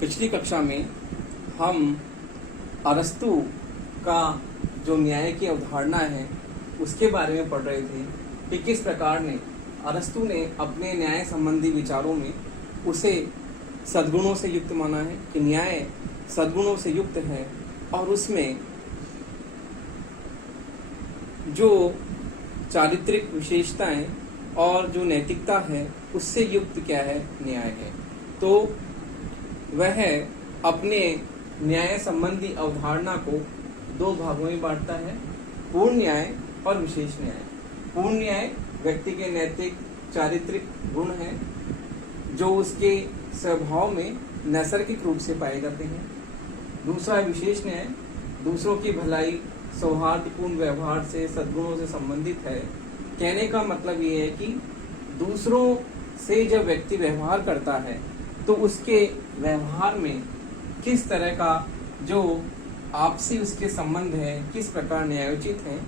पिछली कक्षा में हम अरस्तु का जो न्याय की अवधारणा है उसके बारे में पढ़ रहे थे कि किस प्रकार ने अरस्तु ने अपने न्याय संबंधी विचारों में उसे सद्गुणों से युक्त माना है, कि न्याय सद्गुणों से युक्त है और उसमें जो चारित्रिक विशेषताएं और जो नैतिकता है उससे युक्त क्या है, न्याय है। तो वह अपने न्याय संबंधी अवधारणा को दो भागों में बांटता है, पूर्ण न्याय और विशेष न्याय। पूर्ण न्याय व्यक्ति के नैतिक चारित्रिक गुण हैं जो उसके स्वभाव में नैसर्गिक रूप से पाए जाते हैं। दूसरा विशेष न्याय दूसरों की भलाई सौहार्दपूर्ण व्यवहार से सद्गुणों से संबंधित है। कहने का मतलब ये है कि दूसरों से जब व्यक्ति व्यवहार करता है तो उसके व्यवहार में किस तरह का जो आपसी उसके संबंध है, किस प्रकार न्यायोचित है,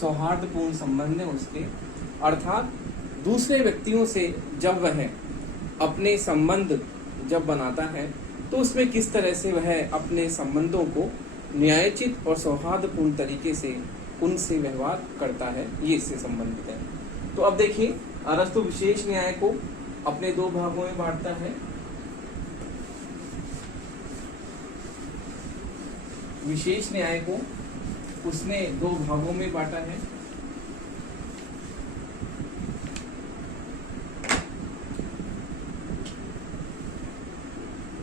सौहार्दपूर्ण संबंध है उसके, अर्थात दूसरे व्यक्तियों से जब वह अपने संबंध जब बनाता है तो उसमें किस तरह से वह अपने संबंधों को न्यायोचित और सौहार्दपूर्ण तरीके से उनसे व्यवहार करता है, ये इससे संबंधित है। तो अब देखिए, अरस्तु विशेष न्याय को अपने दो भागों में बांटता है। विशेष न्याय को उसने दो भागों में बांटा है।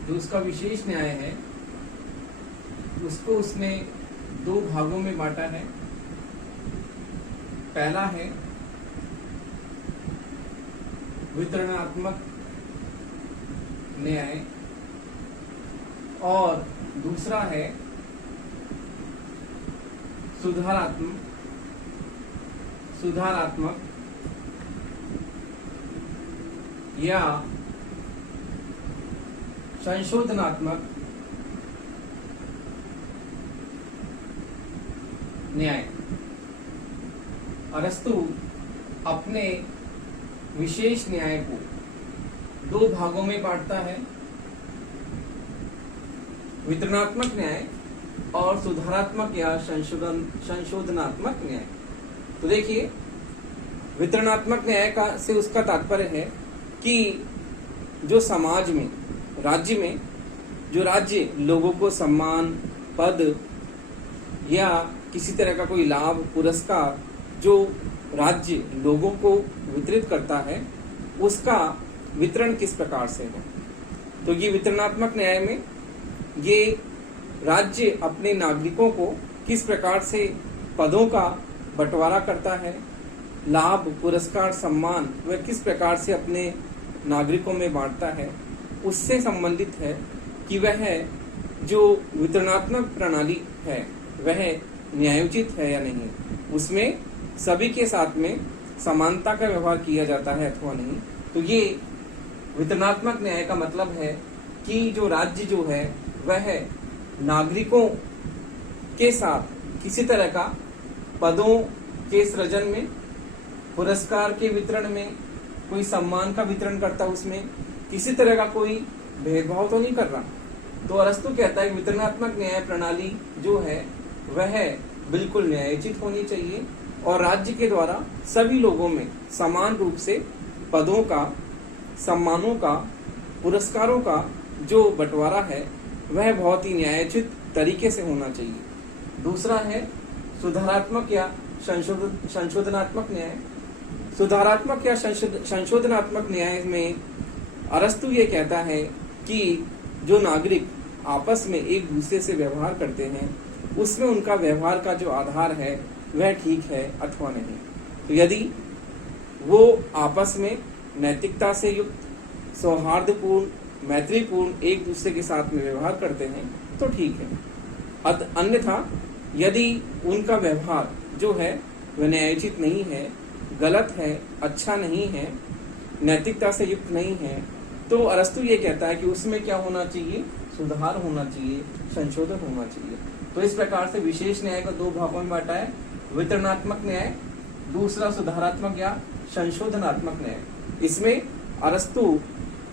जो उसका विशेष न्याय है उसको उसने दो भागों में बांटा है। पहला है वितरणात्मक न्याय और दूसरा है सुधारात्मक या संशोधनात्मक न्याय। अरस्तु अपने विशेष न्याय को दो भागों में बांटता है, वितरणात्मक न्याय और सुधारात्मक या संशोधनात्मक न्याय। तो देखिए, वितरणात्मक न्याय का से उसका तात्पर्य है कि जो समाज में, राज्य में, जो राज्य लोगों को सम्मान, पद या किसी तरह का कोई लाभ, पुरस्कार जो राज्य लोगों को वितरित करता है उसका वितरण किस प्रकार से है। तो ये वितरणात्मक न्याय में ये राज्य अपने नागरिकों को किस प्रकार से पदों का बंटवारा करता है, लाभ, पुरस्कार, सम्मान वह किस प्रकार से अपने नागरिकों में बांटता है, उससे संबंधित है कि वह जो वितरणात्मक प्रणाली है वह न्यायोचित है या नहीं, उसमें सभी के साथ में समानता का व्यवहार किया जाता है अथवा नहीं। तो ये वितरणात्मक न्याय का मतलब है कि जो राज्य जो है वह नागरिकों के साथ किसी तरह का पदों के सृजन में, पुरस्कार के वितरण में, कोई सम्मान का वितरण करता, उसमें किसी तरह का कोई भेदभाव तो नहीं कर रहा। तो अरस्तु कहता है कि वितरणात्मक न्याय प्रणाली जो है वह बिल्कुल न्यायोचित होनी चाहिए और राज्य के द्वारा सभी लोगों में समान रूप से पदों का, सम्मानों का, पुरस्कारों का जो बंटवारा है वह बहुत ही न्यायोचित तरीके से होना चाहिए। दूसरा है सुधारात्मक या संशोधनात्मक न्याय। सुधारात्मक या संशोधनात्मक न्याय में अरस्तु ये कहता है कि जो नागरिक आपस में एक दूसरे से व्यवहार करते हैं उसमें उनका व्यवहार का जो आधार है वह ठीक है अथवा नहीं। तो यदि वो आपस में नैतिकता से युक्त, सौहार्दपूर्ण, मैत्रीपूर्ण एक दूसरे के साथ में व्यवहार करते हैं तो ठीक है। अन्यथा यदि उनका व्यवहार जो है वह न्यायोचित नहीं है, गलत है, अच्छा नहीं है, नैतिकता से युक्त नहीं है, तो अरस्तु ये कहता है कि उसमें क्या होना चाहिए, सुधार होना चाहिए, संशोधन होना चाहिए। तो इस प्रकार से विशेष न्याय को दो भागों में बांटा है, वितरणात्मक न्याय, दूसरा सुधारात्मक या संशोधनात्मक न्याय। इसमें अरस्तु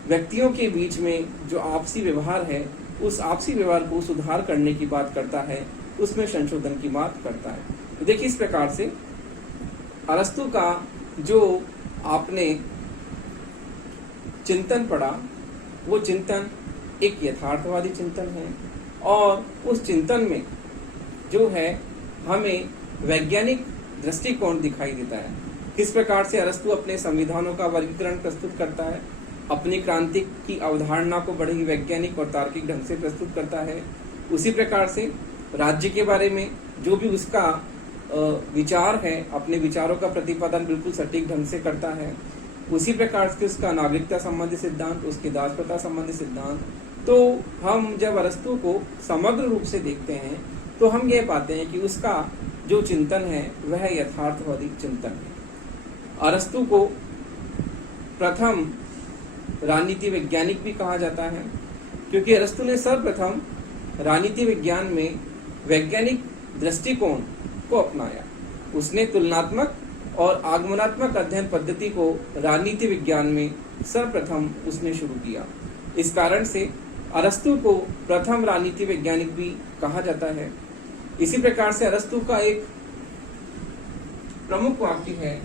व्यक्तियों के बीच में जो आपसी व्यवहार है, उस आपसी व्यवहार को सुधार करने की बात करता है, उसमें संशोधन की बात करता है। तो देखिए, इस प्रकार से अरस्तु का जो आपने चिंतन पढ़ा, वो चिंतन एक यथार्थवादी चिंतन है, और उस चिंतन में जो है हमें वैज्ञानिक दृष्टिकोण दिखाई देता है। किस प्रकार से अरस्तु अपने संविधानों का वर्गीकरण प्रस्तुत करता है, अपनी क्रांति की अवधारणा को बड़े ही वैज्ञानिक और तार्किक ढंग से प्रस्तुत करता है। उसी प्रकार से राज्य के बारे में जो भी उसका विचार है, अपने विचारों का प्रतिपादन बिल्कुल सटीक ढंग से करता है। उसी प्रकार से उसका नागरिकता संबंधी सिद्धांत, उसके दास प्रथा संबंधी सिद्धांत। तो हम जब अरस्तु को समग्र रूप से देखते हैं तो हम ये पाते हैं कि उसका जो चिंतन है वह यथार्थवादी चिंतन है। अरस्तु को प्रथम राजनीति वैज्ञानिक भी कहा जाता है, क्योंकि अरस्तु ने सर्वप्रथम राजनीति विज्ञान में वैज्ञानिक दृष्टिकोण को अपनाया। उसने तुलनात्मक और आगमनात्मक अध्ययन पद्धति को राजनीति विज्ञान में सर्वप्रथम उसने शुरू किया। इस कारण से अरस्तु को प्रथम राजनीति वैज्ञानिक भी कहा जाता है। इसी प्रकार से अरस्तु का एक प्रमुख वाक्य है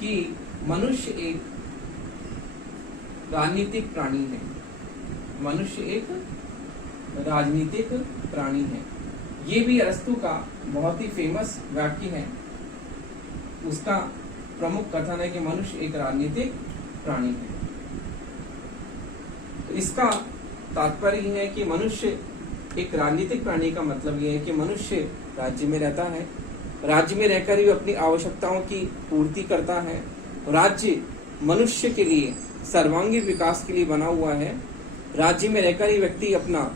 कि मनुष्य एक राजनीतिक प्राणी है। मनुष्य एक राजनीतिक प्राणी है। ये भी अरस्तु का बहुत ही फेमस वाक्य है। उसका प्रमुख कथन है कि मनुष्य एक राजनीतिक प्राणी है। तो इसका तात्पर्य है कि मनुष्य एक राजनीतिक प्राणी का मतलब यह है कि मनुष्य राज्य में रहता है, राज्य में रहकर ही अपनी आवश्यकताओं की पूर्ति करता है। राज्य मनुष्य के लिए सर्वांगीण विकास के लिए बना हुआ है। राज्य में रहकर ही व्यक्ति अपना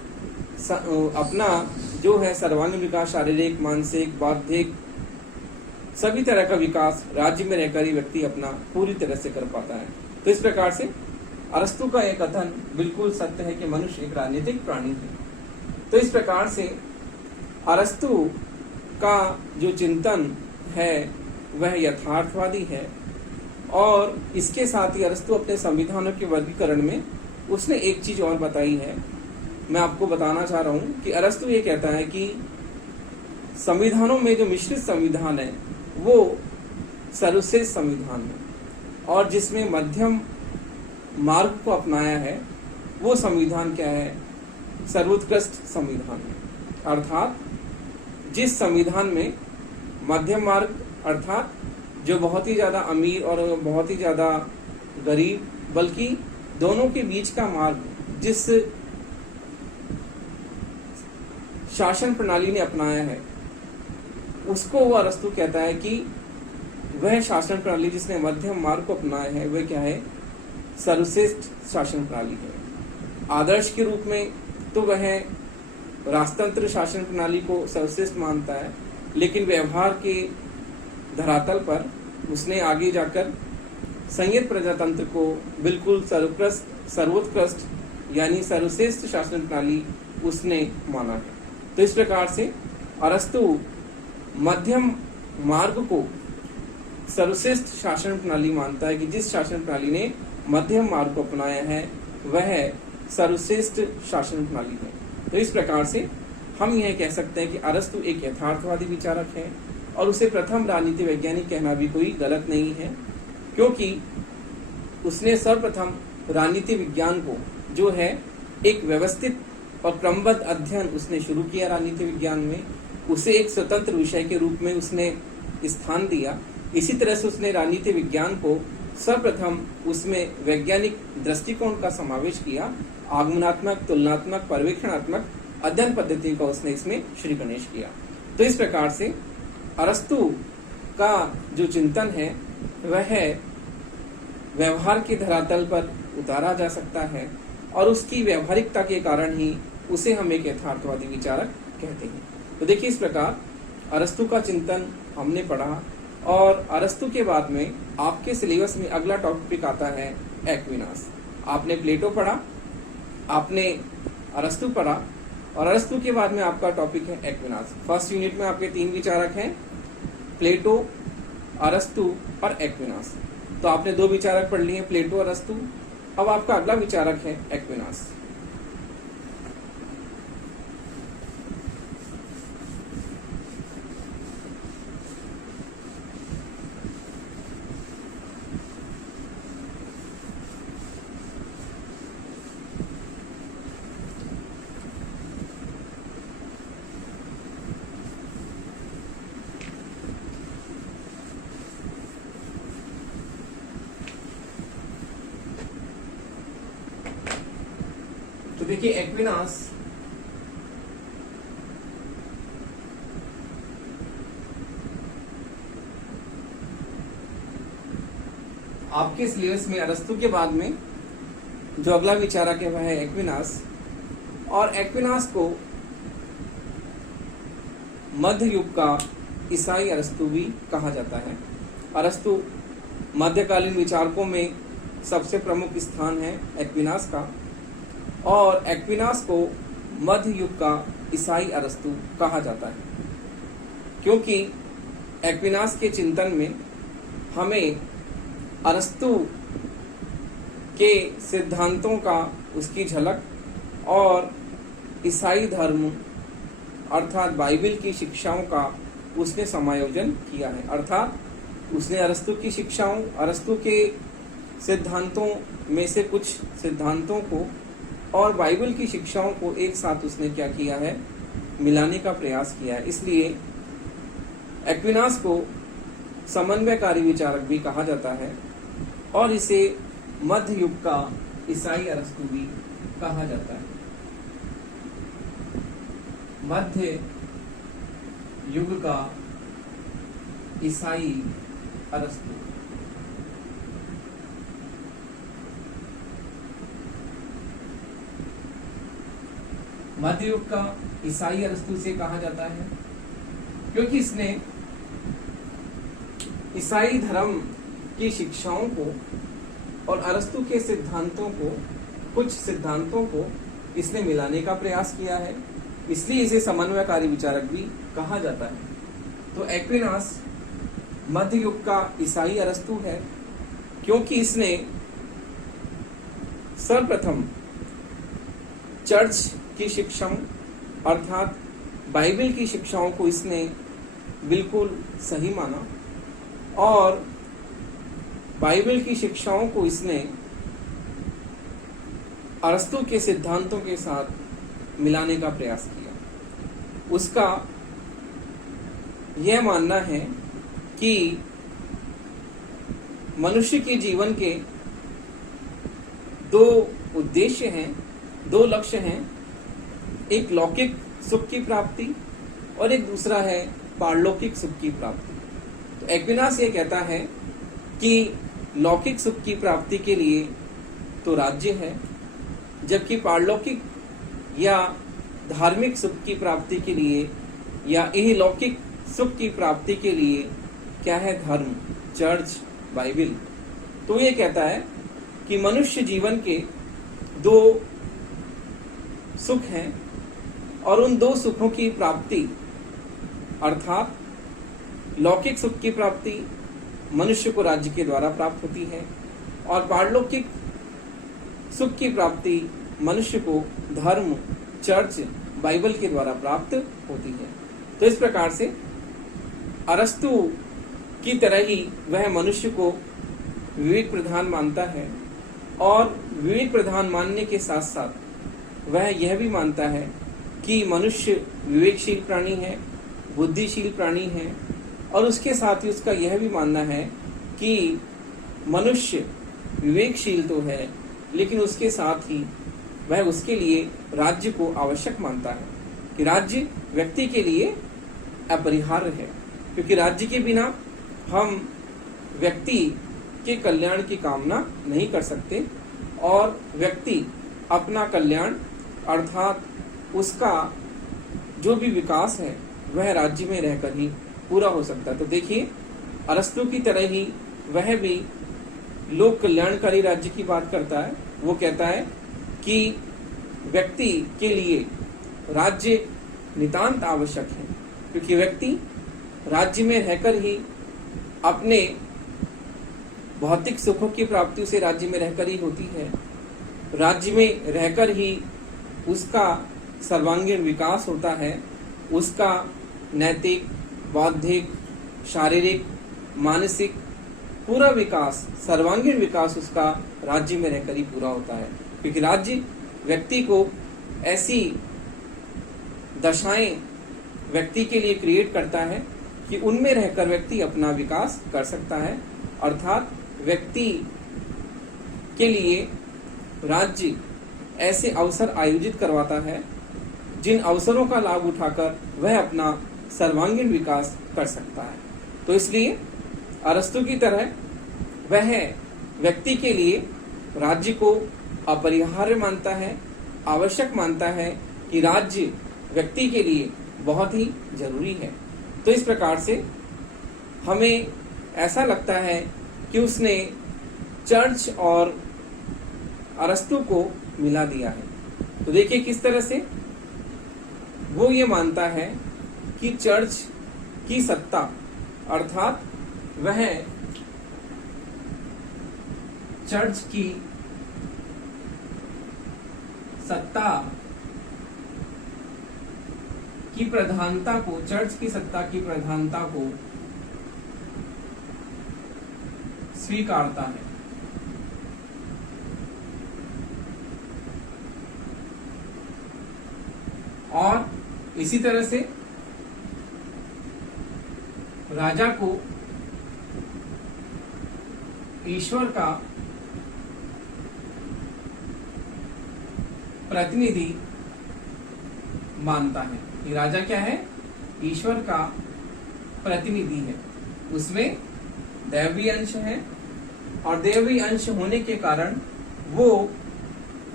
जो है सर्वांगीण विकास, शारीरिक, मानसिक, बौद्धिक, सभी तरह का विकास राज्य में रहकर ही व्यक्ति अपना पूरी तरह से कर पाता है। तो इस प्रकार से अरस्तु का यह कथन बिल्कुल सत्य है कि मनुष्य एक राजनीतिक प्राणी है। तो इस प्रकार से अरस्तु का जो चिंतन है वह यथार्थवादी है, और इसके साथ ही अरस्तु अपने संविधानों के वर्गीकरण में उसने एक चीज और बताई है। मैं आपको बताना चाह रहा हूं कि अरस्तु ये कहता है कि संविधानों में जो मिश्रित संविधान है वो सर्वश्रेष्ठ संविधान है, और जिसमें मध्यम मार्ग को अपनाया है वो संविधान क्या है? सर्वोत्कृष्ट संविधान है। अर्थात जिस संविधान में मध्यम मार्ग, अर्थात जो बहुत ही ज्यादा अमीर और बहुत ही ज्यादा गरीब, बल्कि दोनों के बीच का मार्ग जिस शासन प्रणाली ने अपनाया है, उसको वो अरस्तु कहता है कि वह शासन प्रणाली जिसने मध्यम मार्ग को अपनाया है वह क्या है? सर्वश्रेष्ठ शासन प्रणाली है। आदर्श के रूप में तो वह राजतंत्र शासन प्रणाली को सर्वश्रेष्ठ मानता है, लेकिन व्यवहार के धरातल पर उसने आगे जाकर संघीय प्रजातंत्र को बिल्कुल सर्वोत्कृष्ट यानी सर्वश्रेष्ठ शासन प्रणाली उसने माना है। तो इस प्रकार से अरस्तु मध्यम मार्ग को सर्वश्रेष्ठ शासन प्रणाली मानता है कि जिस शासन प्रणाली ने मध्यम मार्ग को अपनाया है वह सर्वश्रेष्ठ शासन प्रणाली है। तो इस प्रकार से हम यह कह सकते हैं कि अरस्तु एक यथार्थवादी विचारक है, और उसे प्रथम राजनीति वैज्ञानिक कहना भी कोई गलत नहीं है, क्योंकि उसने सर्वप्रथम राजनीति विज्ञान को जो है एक व्यवस्थित और क्रमबद्ध अध्ययन उसने शुरू किया राजनीति विज्ञान में, उसे एक स्वतंत्र विषय के रूप में उसने स्थान दिया। इसी तरह से उसने राजनीति विज्ञान को सर्वप्रथम उसमें वैज्ञानिक दृष्टिकोण का समावेश किया। आगमनात्मक, तुलनात्मक, पर्यवेक्षणात्मक अध्ययन पद्धति का उसने इसमें श्री गणेश किया। तो इस प्रकार से अरस्तु का जो चिंतन है वह व्यवहार के धरातल पर उतारा जा सकता है, और उसकी व्यवहारिकता के कारण ही उसे हम एक यथार्थवादी विचारक कहते हैं। तो देखिए, इस प्रकार अरस्तु का चिंतन हमने पढ़ा, और अरस्तु के बाद में आपके सिलेबस में अगला टॉपिक आता है एक्विनास। आपने प्लेटो पढ़ा, आपने अरस्तु पढ़ा, और अरस्तु के बाद में आपका टॉपिक है एक्विनास। फर्स्ट यूनिट में आपके 3 विचारक हैं, प्लेटो, अरस्तु और एक्विनास। तो आपने 2 विचारक पढ़ लिए, प्लेटो, अरस्तु। अब आपका अगला विचारक है एक्विनास। तो देखिए एक्विनास आपके सिलेबस में अरस्तु के बाद में जो अगला विचारक है वह है एक्विनास। और एक्विनास को मध्य युग का ईसाई अरस्तु भी कहा जाता है। अरस्तु मध्यकालीन विचारकों में सबसे प्रमुख स्थान है एक्विनास का, और एक्विनास को मध्य युग का ईसाई अरस्तु कहा जाता है, क्योंकि एक्विनास के चिंतन में हमें अरस्तु के सिद्धांतों का उसकी झलक और ईसाई धर्म अर्थात बाइबल की शिक्षाओं का उसने समायोजन किया है। अर्थात उसने अरस्तु की शिक्षाओं, अरस्तु के सिद्धांतों में से कुछ सिद्धांतों को और बाइबल की शिक्षाओं को एक साथ उसने क्या किया है, मिलाने का प्रयास किया है। इसलिए एक्विनास को समन्वयकारी विचारक भी कहा जाता है और इसे मध्य युग का ईसाई अरस्तु भी कहा जाता है। मध्य युग का ईसाई अरस्तु। मध्य युग का ईसाई अरस्तु से कहा जाता है क्योंकि इसने ईसाई धर्म की शिक्षाओं को और अरस्तु के सिद्धांतों को, कुछ सिद्धांतों को इसने मिलाने का प्रयास किया है, इसलिए इसे समन्वयकारी विचारक भी कहा जाता है। तो एक्विनास मध्य युग का ईसाई अरस्तु है क्योंकि इसने सर्वप्रथम चर्च की शिक्षाओं अर्थात बाइबल की शिक्षाओं को इसने बिल्कुल सही माना और बाइबल की शिक्षाओं को इसने अरस्तु के सिद्धांतों के साथ मिलाने का प्रयास किया। उसका यह मानना है कि मनुष्य के जीवन के दो उद्देश्य हैं, दो लक्ष्य हैं, एक लौकिक सुख की प्राप्ति और एक दूसरा है पारलौकिक सुख की प्राप्ति। तो एक्विनास ये कहता है कि लौकिक सुख की प्राप्ति के लिए तो राज्य है, जबकि पारलौकिक या धार्मिक सुख की प्राप्ति के लिए या यही लौकिक सुख की प्राप्ति के लिए क्या है, धर्म, चर्च, बाइबल। तो ये कहता है कि मनुष्य जीवन के दो सुख हैं और उन दो सुखों की प्राप्ति अर्थात लौकिक सुख की प्राप्ति मनुष्य को राज्य के द्वारा प्राप्त होती है और पारलौकिक सुख की प्राप्ति मनुष्य को धर्म, चर्च, बाइबल के द्वारा प्राप्त होती है। तो इस प्रकार से अरस्तु की तरह ही वह मनुष्य को विवेक प्रधान मानता है और विवेक प्रधान मानने के साथ साथ वह यह भी मानता है कि मनुष्य विवेकशील प्राणी है, बुद्धिशील प्राणी है और उसके साथ ही उसका यह भी मानना है कि मनुष्य विवेकशील तो है लेकिन उसके साथ ही वह उसके लिए राज्य को आवश्यक मानता है कि राज्य व्यक्ति के लिए अपरिहार्य है, क्योंकि राज्य के बिना हम व्यक्ति के कल्याण की कामना नहीं कर सकते और व्यक्ति अपना कल्याण अर्थात उसका जो भी विकास है वह राज्य में रहकर ही पूरा हो सकता है। तो देखिए अरस्तु की तरह ही वह भी लोक कल्याणकारी राज्य की बात करता है। वो कहता है कि व्यक्ति के लिए राज्य नितांत आवश्यक है, क्योंकि व्यक्ति राज्य में रहकर ही अपने भौतिक सुखों की प्राप्ति उसे राज्य में रहकर ही होती है राज्य में रहकर ही उसका सर्वांगीण विकास होता है, उसका नैतिक, बौद्धिक, शारीरिक, मानसिक पूरा विकास, सर्वांगीण विकास उसका राज्य में रहकर ही पूरा होता है। क्योंकि राज्य व्यक्ति को ऐसी दशाएं व्यक्ति के लिए क्रिएट करता है कि उनमें रहकर व्यक्ति अपना विकास कर सकता है। अर्थात व्यक्ति के लिए राज्य ऐसे अवसर आयोजित करवाता है जिन अवसरों का लाभ उठाकर वह अपना सर्वांगीण विकास कर सकता है। तो इसलिए अरस्तु की तरह वह व्यक्ति के लिए राज्य को अपरिहार्य मानता है, आवश्यक मानता है कि राज्य व्यक्ति के लिए बहुत ही जरूरी है। तो इस प्रकार से हमें ऐसा लगता है कि उसने चर्च और अरस्तु को मिला दिया है। तो देखिए किस तरह से वो ये मानता है कि चर्च की सत्ता, अर्थात वह चर्च की सत्ता की प्रधानता को, चर्च की सत्ता की प्रधानता को स्वीकारता है। और इसी तरह से राजा को ईश्वर का प्रतिनिधि मानता है। ये राजा क्या है? ईश्वर का प्रतिनिधि है। उसमें दैवी अंश है और दैवी अंश होने के कारण वो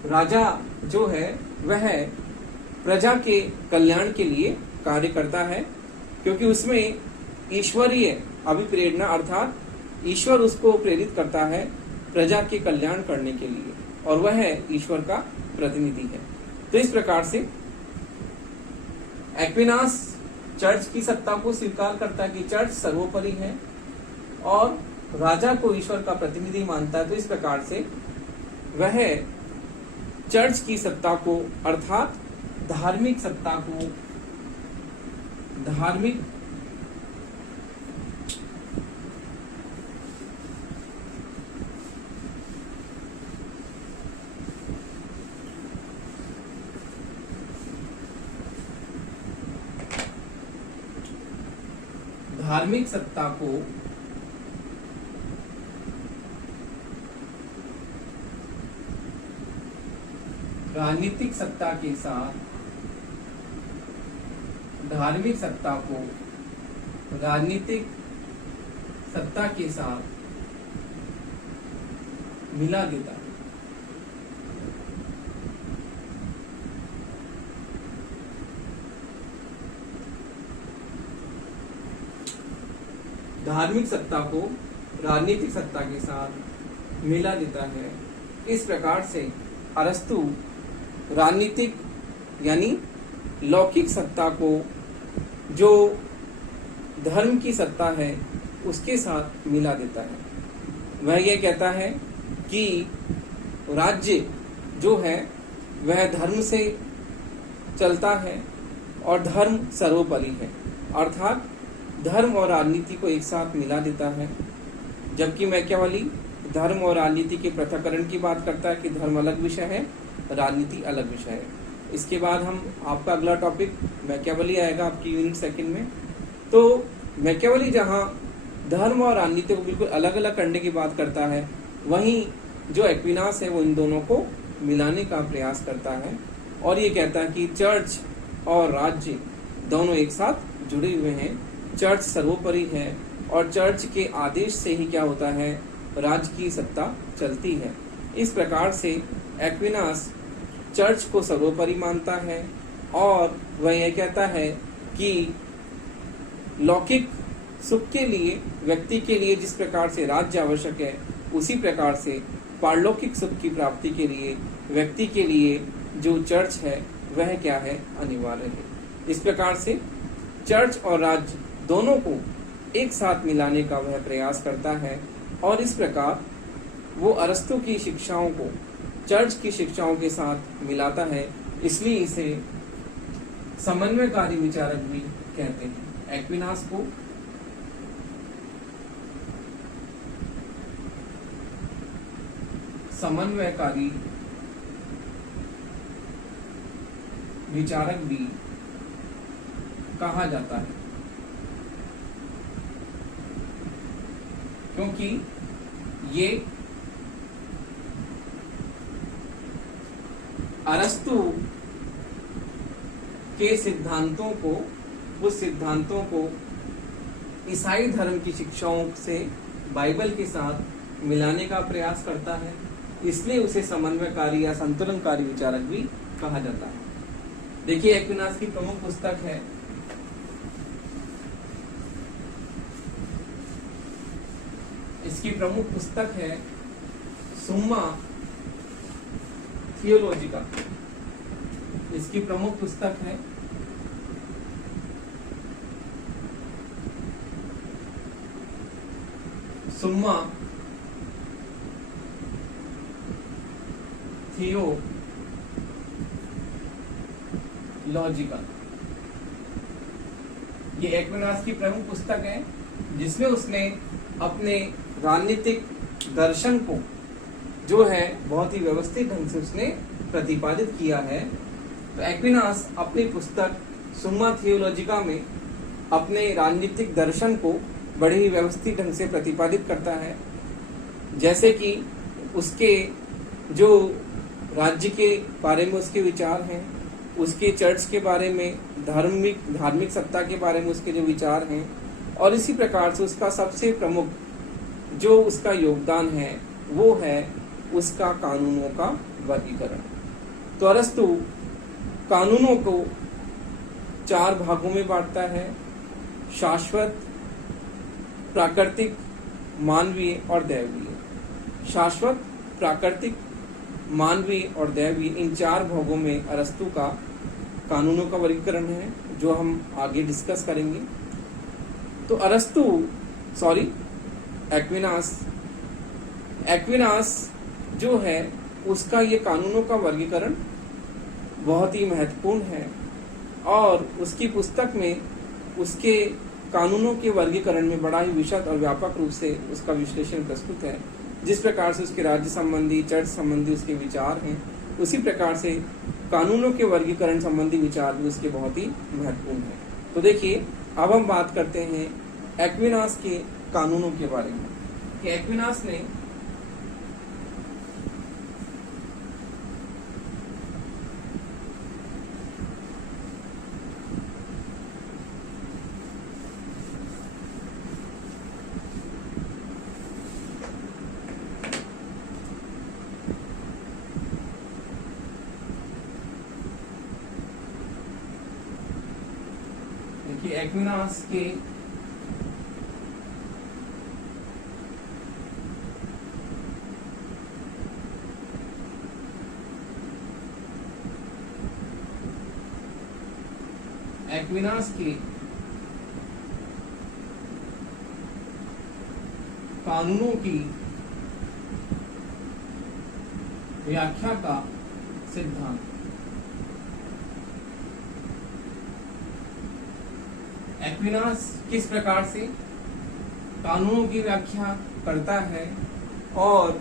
राजा जो है वह प्रजा के कल्याण के लिए कार्य करता है, क्योंकि उसमें ईश्वरीय अभिप्रेरणा, अर्थात ईश्वर उसको प्रेरित करता है प्रजा के कल्याण करने के लिए, और वह ईश्वर का प्रतिनिधि है। तो इस प्रकार से एक्विनास चर्च की सत्ता को स्वीकार करता है कि चर्च सर्वोपरि है, और राजा को ईश्वर का प्रतिनिधि मानता है। तो इस प्रकार से वह चर्च की सत्ता को, अर्थात धार्मिक सत्ता को, धार्मिक सत्ता को राजनीतिक सत्ता के साथ, धार्मिक सत्ता को राजनीतिक सत्ता के साथ मिला देता है। धार्मिक सत्ता को राजनीतिक सत्ता के साथ मिला देता है। इस प्रकार से अरस्तु राजनीतिक यानी लौकिक सत्ता को, जो धर्म की सत्ता है, उसके साथ मिला देता है। वह यह कहता है कि राज्य जो है वह धर्म से चलता है और धर्म सर्वोपरि है, अर्थात धर्म और राजनीति को एक साथ मिला देता है। जबकि मैकियावेली धर्म और राजनीति के पृथक्करण की बात करता है कि धर्म अलग विषय है, राजनीति अलग विषय है। इसके बाद हम आपका अगला टॉपिक मैकियावेली आएगा आपकी यूनिट सेकंड में। तो मैकियावेली जहाँ धर्म और राजनीति को बिल्कुल अलग अलग करने की बात करता है, वहीं जो एक्विनास है वो इन दोनों को मिलाने का प्रयास करता है और ये कहता है कि चर्च और राज्य दोनों एक साथ जुड़े हुए हैं। चर्च सर्वोपरि है और चर्च के आदेश से ही क्या होता है, राज्य की सत्ता चलती है। इस प्रकार से एक्विनास चर्च को सर्वोपरि मानता है और वह यह कहता है कि लौकिक सुख के लिए, व्यक्ति के लिए जिस प्रकार से राज्य आवश्यक है, उसी प्रकार से पारलौकिक सुख की प्राप्ति के लिए व्यक्ति के लिए जो चर्च है वह क्या है, अनिवार्य है। इस प्रकार से चर्च और राज्य दोनों को एक साथ मिलाने का वह प्रयास करता है और इस प्रकार वो अरस्तु की शिक्षाओं को चर्च की शिक्षाओं के साथ मिलाता है, इसलिए इसे समन्वयकारी विचारक भी कहते हैं। एक्विनास को समन्वयकारी विचारक भी कहा जाता है, क्योंकि ये अरस्तु के सिद्धांतों को, उस सिद्धांतों को ईसाई धर्म की शिक्षाओं से बाइबल के साथ मिलाने का प्रयास करता है, इसलिए उसे समन्वयकारी या संतुलनकारी विचारक भी कहा जाता है। देखिए, एक्विनास की प्रमुख पुस्तक है इसकी प्रमुख पुस्तक है सुम्मा थियोलॉजिका। इसकी प्रमुख पुस्तक है सुम्मा थियोलॉजिका। ये एक्विनास की प्रमुख पुस्तक है, जिसमें उसने अपने राजनीतिक दर्शन को जो है बहुत ही व्यवस्थित ढंग से उसने प्रतिपादित किया है। तो एक्विनास अपनी पुस्तक सुम्मा थियोलॉजिका में अपने राजनीतिक दर्शन को बड़े ही व्यवस्थित ढंग से प्रतिपादित करता है, जैसे कि उसके जो राज्य के बारे में उसके विचार हैं, उसके चर्च के बारे में, धार्मिक सत्ता के बारे में उसके जो विचार हैं, और इसी प्रकार से उसका सबसे प्रमुख जो उसका योगदान है वो है उसका कानूनों का वर्गीकरण। तो अरस्तु कानूनों को 4 भागों में बांटता है: शाश्वत, प्राकृतिक, मानवीय और दैवीय। शाश्वत, प्राकृतिक, मानवीय और दैवीय, इन 4 भागों में अरस्तु का कानूनों का वर्गीकरण है, जो हम आगे डिस्कस करेंगे। तो एक्विनास जो है उसका ये कानूनों का वर्गीकरण बहुत ही महत्वपूर्ण है, और उसकी पुस्तक में उसके कानूनों के वर्गीकरण में बड़ा ही विशद और व्यापक रूप से उसका विश्लेषण प्रस्तुत है। जिस प्रकार से उसके राज्य संबंधी, चर्च संबंधी उसके विचार हैं, उसी प्रकार से कानूनों के वर्गीकरण संबंधी विचार भी उसके बहुत ही महत्वपूर्ण है। तो देखिए, अब हम बात करते हैं एक्विनास के कानूनों के बारे में कि एक्विनास ने एक्विनास के कानूनों की व्याख्या का सिद्धांत। एक्विनास किस प्रकार से कानूनों की व्याख्या करता है और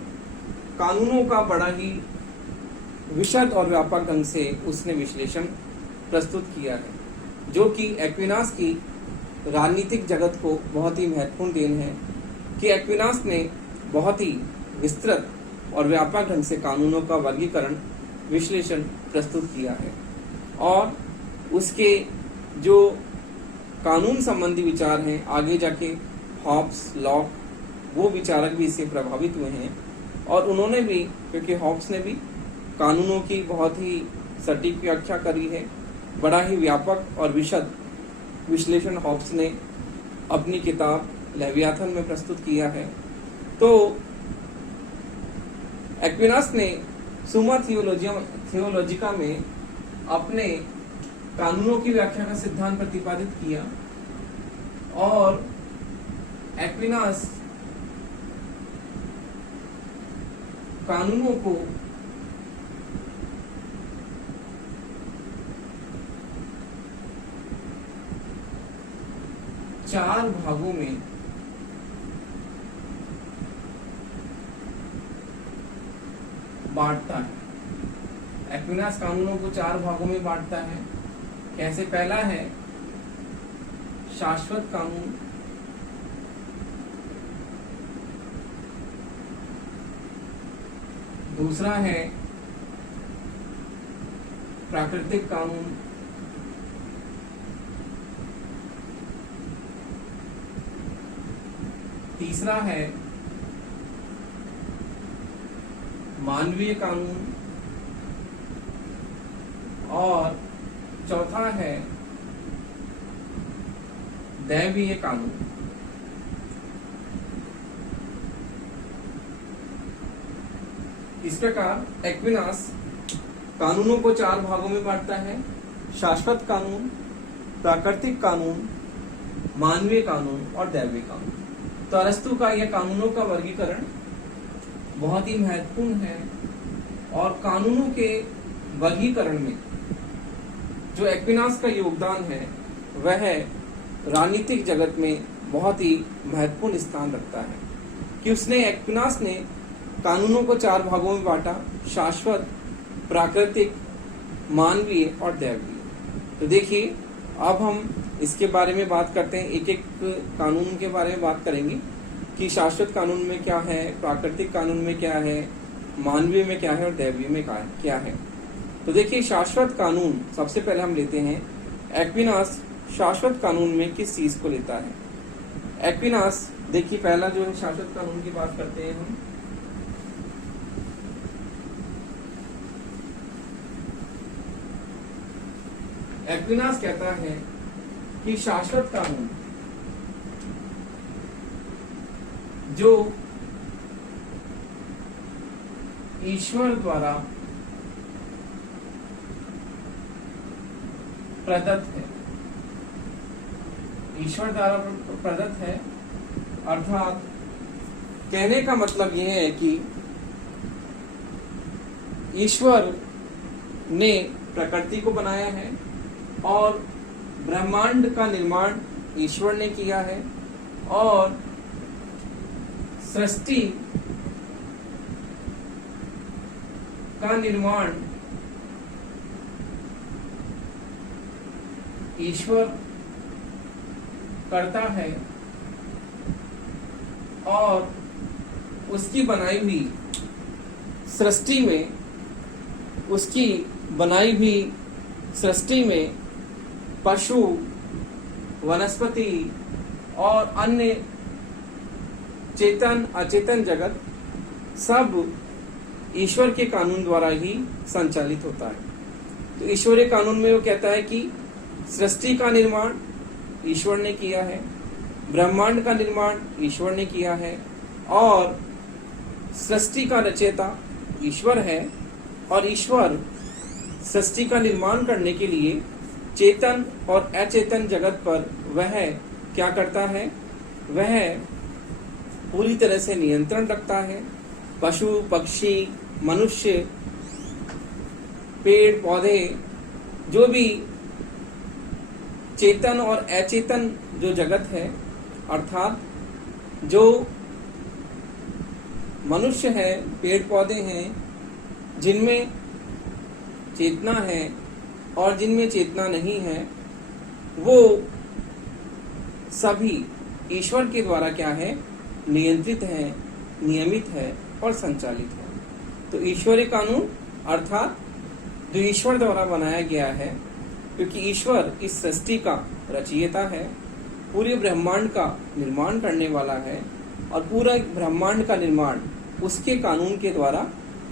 कानूनों का बड़ा ही विशद और व्यापक ढंग से उसने विश्लेषण प्रस्तुत किया है, जो कि एक्विनास की राजनीतिक जगत को बहुत ही महत्वपूर्ण देन है कि एक्विनास ने बहुत ही विस्तृत और व्यापक ढंग से कानूनों का वर्गीकरण, विश्लेषण प्रस्तुत किया है, और उसके जो कानून संबंधी विचार हैं, आगे जाके हॉब्स, लॉक, वो विचारक भी इससे प्रभावित हुए हैं, और उन्होंने भी, क्योंकि हॉब्स ने भी कानूनों की बहुत ही सटीक व्याख्या करी है, बड़ा ही व्यापक और विशद विश्लेषण हॉब्स ने अपनी किताब लेवियाथन में प्रस्तुत किया है। तो एक्विनास ने सुम्मा थियोलॉजिका में अपने कानूनों की व्याख्या का सिद्धांत प्रतिपादित किया, और एक्विनास कानूनों को 4 भागों में बांटता है। एक्विनास कानूनों को 4 भागों में बांटता है। कैसे? पहला है शाश्वत कानून, दूसरा है प्राकृतिक कानून, तीसरा है मानवीय कानून और चौथा है दैवीय कानून। इस प्रकार एक्विनास कानूनों को 4 भागों में बांटता है: शाश्वत कानून, प्राकृतिक कानून, मानवीय कानून और दैवीय कानून। तो अरस्तु का यह कानूनों का वर्गीकरण बहुत ही महत्वपूर्ण है और कानूनों के वर्गीकरण में जो एक्विनास का योगदान है वह राजनीतिक जगत में बहुत ही महत्वपूर्ण स्थान रखता है कि उसने एक्विनास ने कानूनों को 4 भागों में बांटा: शाश्वत, प्राकृतिक, मानवीय और दैवीय। तो देखिए अब हम इसके बारे में बात करते हैं, एक एक कानून के बारे में बात करेंगे कि शाश्वत कानून में क्या है, प्राकृतिक कानून में क्या है, मानवीय में क्या है और दैवीय में क्या है। तो देखिए शाश्वत कानून सबसे पहले हम लेते हैं। एक्विनास शाश्वत कानून में किस चीज को लेता है? एक्विनास देखिए पहला जो है शाश्वत कानून की बात करते हैं हम। एक्विनास कहता है कि शाश्वत कानून जो ईश्वर द्वारा प्रदत्त है, ईश्वर द्वारा प्रदत्त है, अर्थात कहने का मतलब यह है कि ईश्वर ने प्रकृति को बनाया है और ब्रह्मांड का निर्माण ईश्वर ने किया है और सृष्टि का निर्माण ईश्वर करता है और उसकी बनाई हुई सृष्टि में, उसकी बनाई हुई सृष्टि में पशु, वनस्पति और अन्य चेतन अचेतन जगत सब ईश्वर के कानून द्वारा ही संचालित होता है। तो ईश्वरीय कानून में वो कहता है कि सृष्टि का निर्माण ईश्वर ने किया है, ब्रह्मांड का निर्माण ईश्वर ने किया है और सृष्टि का रचयिता ईश्वर है और ईश्वर सृष्टि का निर्माण करने के लिए चेतन और अचेतन जगत पर वह क्या करता है? वह पूरी तरह से नियंत्रण रखता है। पशु, पक्षी, मनुष्य, पेड़ पौधे, जो भी चेतन और अचेतन जो जगत है, अर्थात जो मनुष्य है, पेड़ पौधे हैं जिनमें चेतना है और जिनमें चेतना नहीं है, वो सभी ईश्वर के द्वारा क्या है? नियंत्रित है, नियमित है और संचालित है। तो ईश्वरीय कानून अर्थात जो ईश्वर द्वारा बनाया गया है, क्योंकि ईश्वर इस सृष्टि का रचयिता है, पूरे ब्रह्मांड का निर्माण करने वाला है और पूरा ब्रह्मांड का निर्माण उसके कानून के द्वारा,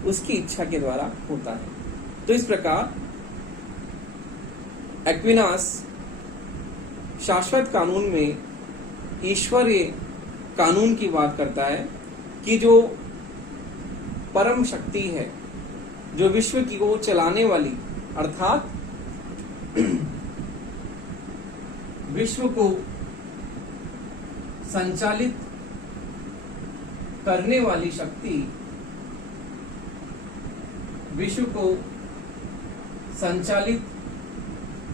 उसकी इच्छा के द्वारा होता है। तो इस प्रकार एक्विनास शाश्वत कानून में ईश्वरीय कानून की बात करता है कि जो परम शक्ति है, जो विश्व की को चलाने वाली, अर्थात विश्व को संचालित करने वाली शक्ति, विश्व को संचालित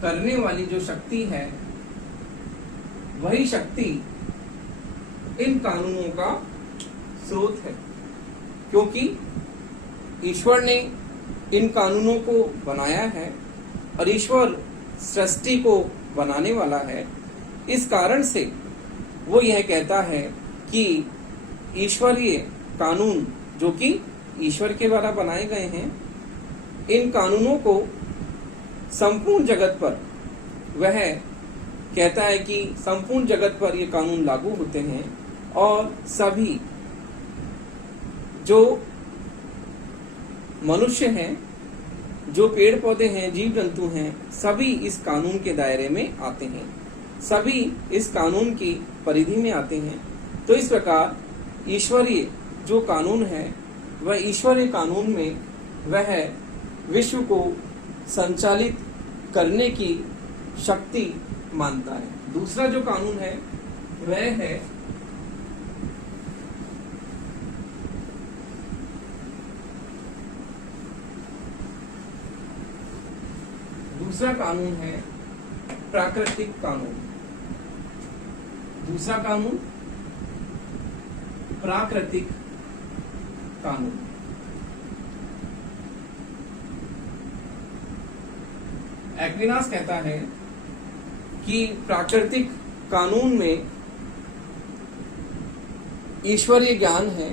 करने वाली जो शक्ति है वही शक्ति इन कानूनों का स्रोत है, क्योंकि ईश्वर ने इन कानूनों को बनाया है और ईश्वर सृष्टि को बनाने वाला है। इस कारण से वो यह कहता है कि ईश्वरीय कानून जो कि ईश्वर के द्वारा बनाए गए हैं, इन कानूनों को संपूर्ण जगत पर, वह कहता है कि संपूर्ण जगत पर ये कानून लागू होते हैं और सभी जो मनुष्य हैं, जो पेड़ पौधे हैं, जीव जंतु हैं, सभी इस कानून के दायरे में आते हैं, सभी इस कानून की परिधि में आते हैं। तो इस प्रकार ईश्वरीय जो कानून है, वह ईश्वरीय कानून में वह विश्व को संचालित करने की शक्ति मानता है। दूसरा जो कानून है वह है दूसरा कानून है प्राकृतिक कानून। दूसरा कानून प्राकृतिक कानून। एक्विनास कहता है कि प्राकृतिक कानून में ईश्वरीय ज्ञान है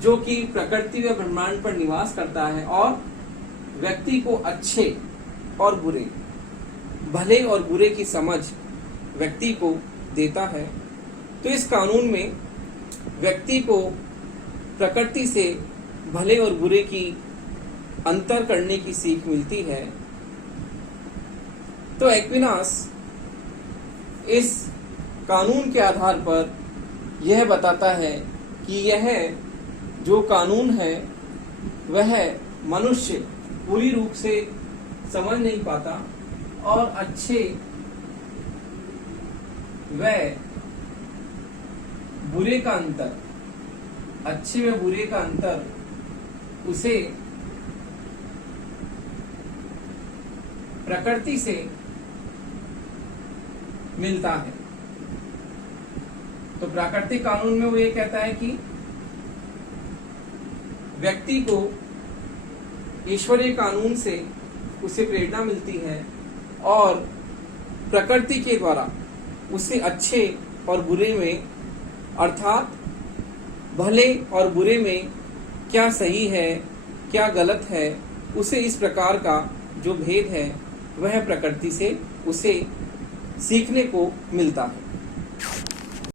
जो कि प्रकृति व ब्रह्मांड पर निवास करता है और व्यक्ति को अच्छे और बुरे, भले और बुरे की समझ व्यक्ति को देता है। तो इस कानून में व्यक्ति को प्रकृति से भले और बुरे की अंतर करने की सीख मिलती है। तो एक्विनास इस कानून के आधार पर यह बताता है कि यह जो कानून है वह मनुष्य पूरी रूप से समझ नहीं पाता और अच्छे व बुरे का अंतर, अच्छे व बुरे का अंतर उसे प्रकृति से मिलता है। तो प्राकृतिक कानून में वो ये कहता है कि व्यक्ति को ईश्वरीय कानून से उसे प्रेरणा मिलती है और प्रकृति के द्वारा उसे अच्छे और बुरे में, अर्थात भले और बुरे में क्या सही है क्या गलत है, उसे इस प्रकार का जो भेद है वह प्रकृति से उसे सीखने को मिलता है।